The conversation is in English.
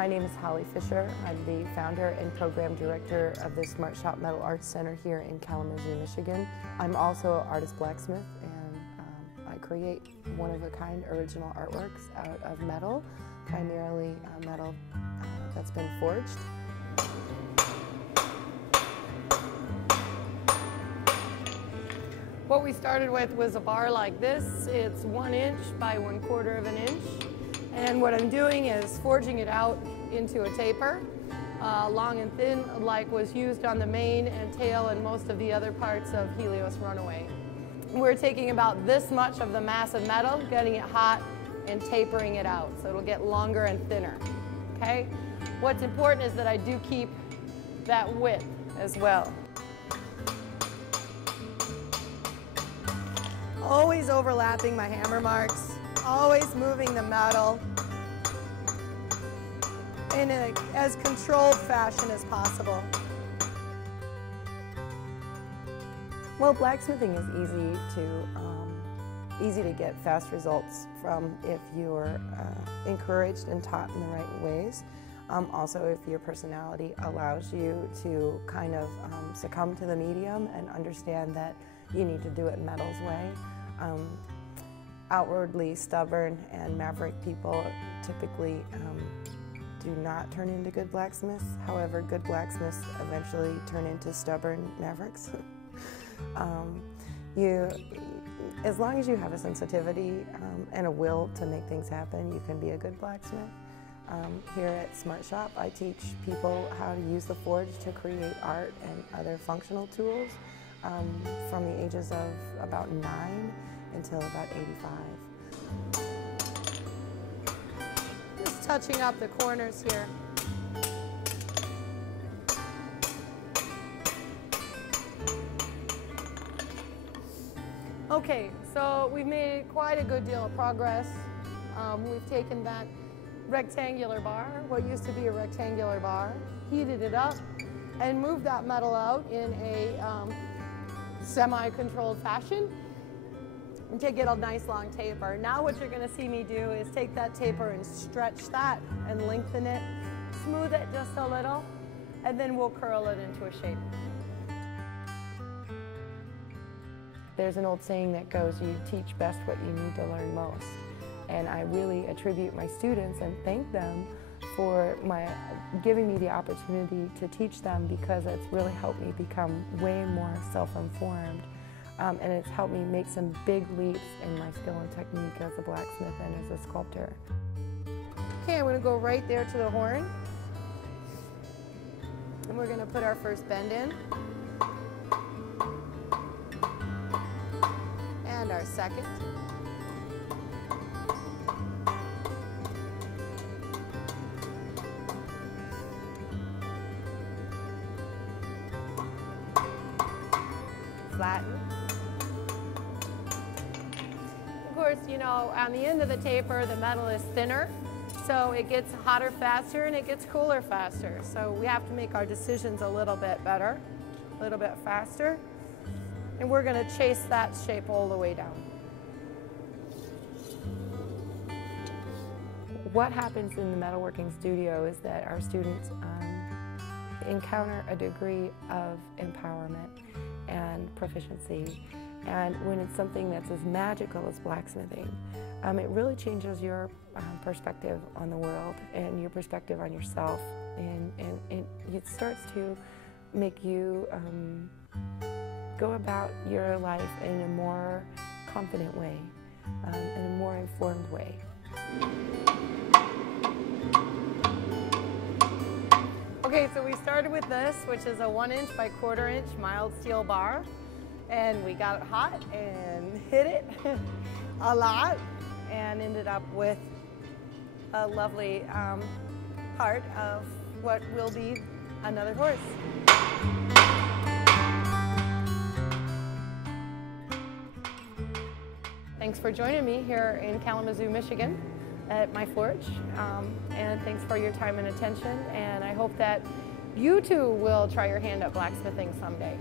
My name is Holly Fisher. I'm the founder and program director of the SmartShop Metal Arts Center here in Kalamazoo, Michigan. I'm also an artist blacksmith, and I create one-of-a-kind original artworks out of metal, primarily metal that's been forged. What we started with was a bar like this. It's 1 inch by 1/4 of an inch. And what I'm doing is forging it out into a taper, long and thin, like was used on the mane and tail and most of the other parts of Helios Runaway. We're taking about this much of the mass of metal, getting it hot, and tapering it out, so it'll get longer and thinner, okay? What's important is that I do keep that width as well. Always overlapping my hammer marks, always moving the metal in as controlled fashion as possible. Well, blacksmithing is easy to get fast results from if you're encouraged and taught in the right ways. Also, if your personality allows you to kind of succumb to the medium and understand that you need to do it metal's way. Outwardly stubborn and maverick people typically do not turn into good blacksmiths. However, good blacksmiths eventually turn into stubborn mavericks. As long as you have a sensitivity and a will to make things happen, you can be a good blacksmith. Here at SmartShop, I teach people how to use the forge to create art and other functional tools from the ages of about 9 until about 85. Just touching up the corners here. Okay, so we've made quite a good deal of progress. We've taken that rectangular bar, what used to be a rectangular bar, heated it up, and moved that metal out in a semi-controlled fashion and to get a nice long taper. Now what you're going to see me do is take that taper and stretch that and lengthen it, smooth it just a little, and then we'll curl it into a shape. There's an old saying that goes, you teach best what you need to learn most. And I really attribute my students and thank them for giving me the opportunity to teach them, because it's really helped me become way more self-informed. And it's helped me make some big leaps in my skill and technique as a blacksmith and as a sculptor. Okay, I'm going to go right there to the horn. And we're going to put our first bend in. And our second. Flatten. Of course, you know, on the end of the taper, the metal is thinner, so it gets hotter faster and it gets cooler faster. So we have to make our decisions a little bit better, a little bit faster, and we're going to chase that shape all the way down. What happens in the metalworking studio is that our students encounter a degree of empowerment and proficiency. And when it's something that's as magical as blacksmithing, it really changes your perspective on the world and your perspective on yourself. And it starts to make you go about your life in a more confident way, in a more informed way. Okay, so we started with this, which is a 1 inch by 1/4 inch mild steel bar. And we got it hot and hit it a lot and ended up with a lovely part of what will be another horse. Thanks for joining me here in Kalamazoo, Michigan at my forge, and thanks for your time and attention, and I hope that you too will try your hand at blacksmithing someday.